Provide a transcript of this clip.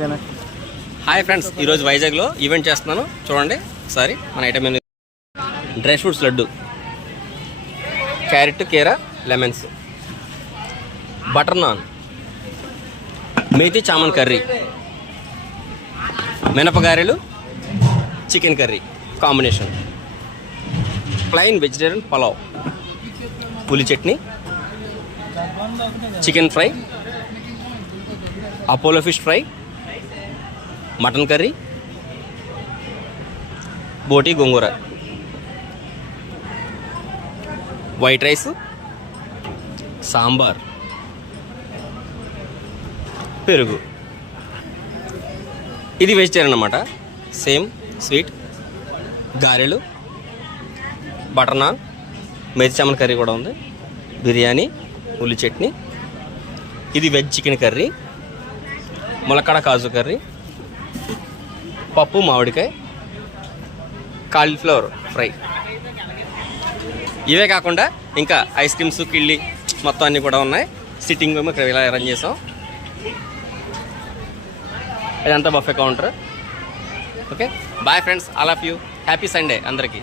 Hi friends, ఈరోజు వైజాగ్లో event చేస్తున్నాను. చూడండి ఒకసారి మన item menu. Dry fruits laddu, carrot కీరా lemons, butter naan, methi chaman curry, మినపగారెలు, chicken curry combination, plain vegetarian pulao, పులి chutney, chicken fry, Apollo fish fry, mutton curry, బోటి గోంగూర, వైట్ రైస్, సాంబార్, పెరుగు. ఇది వెజిటేరియన్ అన్నమాట. సేమ్ స్వీట్, గారెలు, బటర్ నాన్, మేతి చామన్ కర్రీ కూడా ఉంది, బిర్యానీ, ఉల్లి చట్నీ. ఇది వెజ్ చికెన్ కర్రీ, ములక్కడ కాజు కర్రీ, పప్పు మామిడికాయ, కాలీఫ్లవర్ ఫ్రై. ఇవే కాకుండా ఇంకా ఐస్ క్రీమ్స్, కిళ్ళి మొత్తం అన్నీ కూడా ఉన్నాయి. సిట్టింగ్ రూమ్ ఇక్కడ ఇలా అరేంజ్ చేసాం. ఇదంతా buffet counter. Okay, bye friends, all of you. Happy Sunday అందరికీ.